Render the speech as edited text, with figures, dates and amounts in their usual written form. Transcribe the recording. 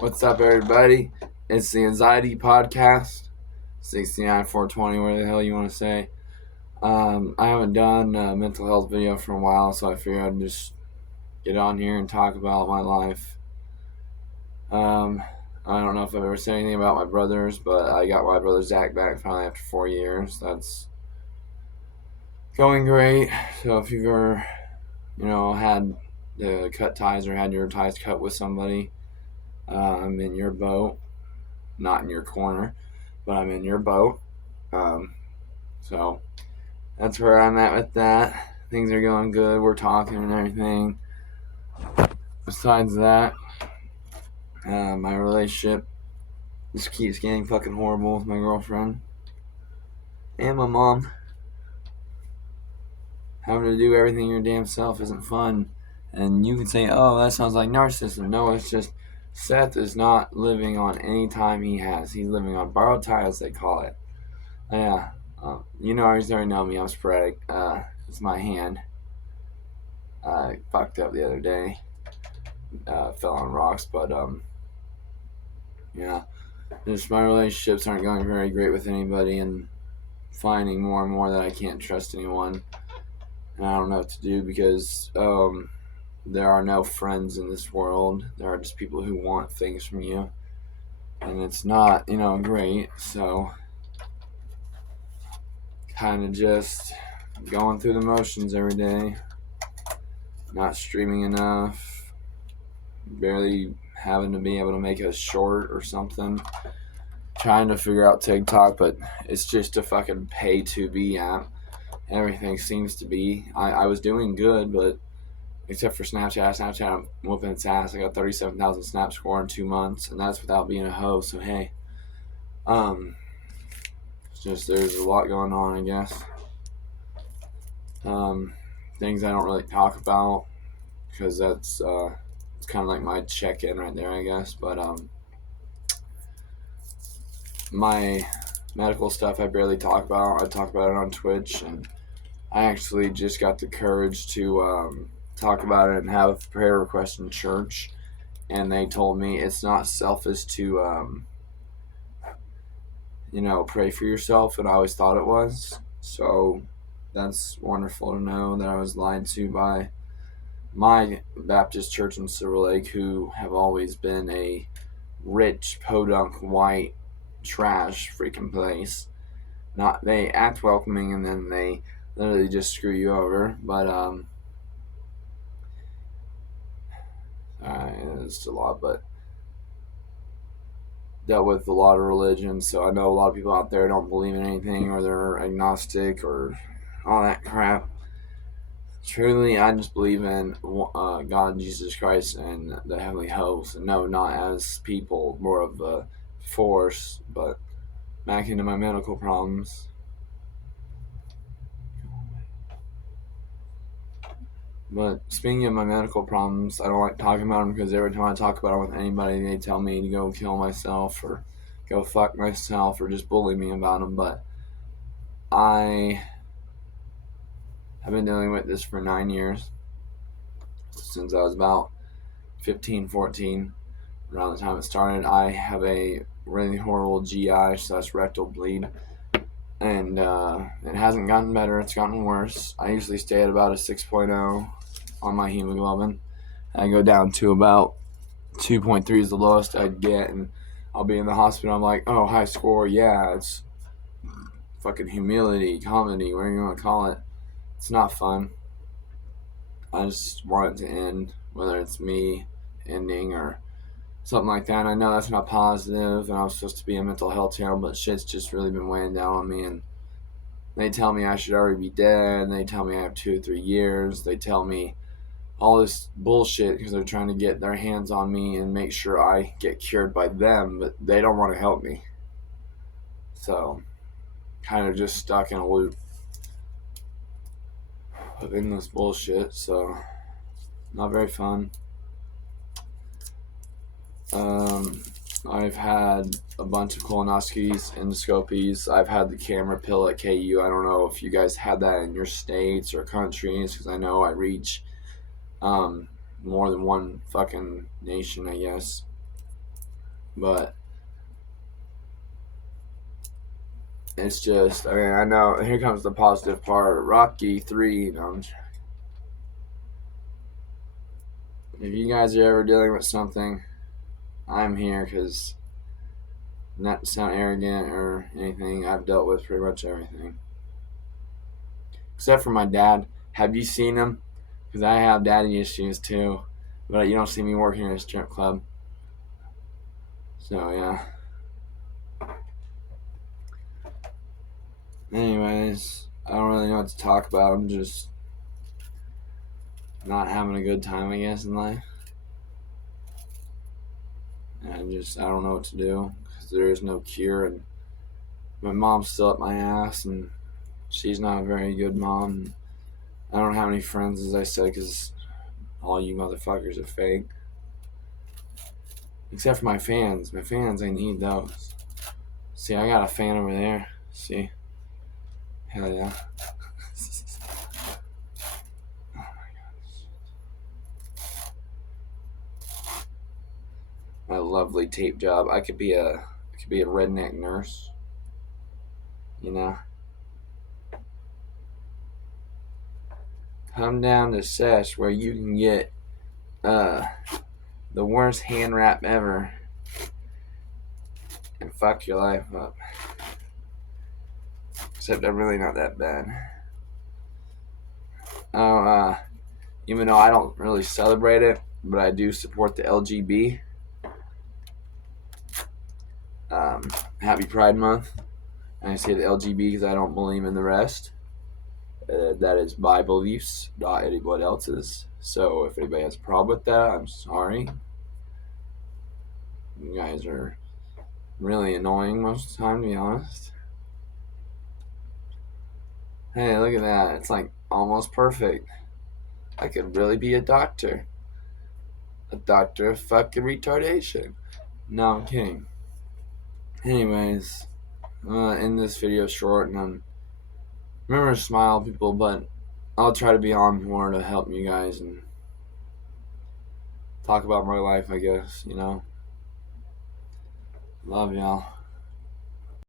What's up, everybody? It's the Anxiety Podcast, 69420, whatever the hell you want to say. I haven't done a mental health video for a while, so I figured I'd just get on here and talk about my life. I don't know if I've ever said anything about my brothers, but I got my brother Zach back finally after 4 years. That's going great. So if you've ever, had to cut ties or had your ties cut with somebody, I'm in your boat. Not in your corner, but I'm in your boat. So that's where I'm at with that. Things are going good. We're talking and everything. Besides that, my relationship just keeps getting fucking horrible with my girlfriend and my mom. Having to do everything your damn self isn't fun. And you can say, oh, that sounds like narcissism. No, it's just Seth is not living on any time he has. He's living on borrowed time, as they call it. Yeah. You already know me. I'm sporadic. It's my hand. I fucked up the other day. Fell on rocks, but yeah. Just my relationships aren't going very great with anybody, and finding more and more that I can't trust anyone, and I don't know what to do because there are no friends in this world. There are just people who want things from you, and it's not great. So kind of just going through the motions every day. Not streaming enough, barely having to be able to make a short or something, trying to figure out TikTok, but it's just a fucking pay to be app. Everything seems to be. I was doing good, but except for Snapchat, I'm whooping its ass. I got 37,000 snap score in 2 months, and that's without being a hoe. So hey, it's just there's a lot going on, I guess. Things I don't really talk about because that's it's kind of like my check-in right there, I guess. But my medical stuff I barely talk about. I talk about it on Twitch, and I actually just got the courage to talk about it and have a prayer request in church, and they told me it's not selfish to pray for yourself, and I always thought it was. So that's wonderful to know that I was lied to by my Baptist church in Silver Lake, who have always been a rich, podunk, white trash freaking place. Not they act welcoming and then they literally just screw you over. But it's a lot, but dealt with a lot of religions, so I know a lot of people out there don't believe in anything or they're agnostic or all that crap. Truly, I just believe in God, Jesus Christ, and the heavenly host. And no, not as people, more of a force. But back into my medical problems. But speaking of my medical problems, I don't like talking about them because every time I talk about them with anybody, they tell me to go kill myself or go fuck myself or just bully me about them. But I have been dealing with this for 9 years, since I was about 15, 14, around the time it started. I have a really horrible GI/rectal bleed, and it hasn't gotten better, it's gotten worse. I usually stay at about a 6.0 on my hemoglobin. I go down to about 2.3 is the lowest I'd get, and I'll be in the hospital. I'm like, oh, high score, yeah, it's fucking humility, comedy, whatever you want to call it. It's not fun. I just want it to end, whether it's me ending or something like that. And I know that's not positive, and I was supposed to be a mental health channel, but shit's just really been weighing down on me. And they tell me I should already be dead, and they tell me I have 2 or 3 years. They tell me all this bullshit because they're trying to get their hands on me and make sure I get cured by them, but they don't want to help me. So, kind of just stuck in a loop of endless bullshit, so not very fun. I've had a bunch of colonoscopies, endoscopies. I've had the camera pill at KU. I don't know if you guys had that in your states or countries, because I know I reach more than one fucking nation, I guess. But it's just, I mean, I know, here comes the positive part. Rocky 3, you know, if you guys are ever dealing with something, I'm here, because not to sound arrogant or anything, I've dealt with pretty much everything. Except for my dad. Have you seen him? Because I have daddy issues too. But you don't see me working at a strip club. So, yeah. Anyways, I don't really know what to talk about. I'm just not having a good time, I guess, in life. And I don't know what to do, because there is no cure. And my mom's still up my ass, and she's not a very good mom. I don't have any friends, as I said, because all you motherfuckers are fake. Except for my fans. My fans, I need those. See, I got a fan over there. See? Hell yeah. Oh my gosh. My lovely tape job. I could be a redneck nurse. You know? Come down to Sesh, where you can get the worst hand wrap ever and fuck your life up. Except I'm really not that bad. Oh, even though I don't really celebrate it, but I do support the LGB. Happy Pride Month. And I say the LGB because I don't believe in the rest. That is my beliefs, not anybody else's. So if anybody has a problem with that, I'm sorry. You guys are really annoying most of the time, to be honest. Hey, look at that. It's like almost perfect. I could really be a doctor. A doctor of fucking retardation. No, I'm kidding. Anyways, I'm gonna end this video short, and remember to smile, people, but I'll try to be on more to help you guys and talk about my life, I guess, you know. Love y'all.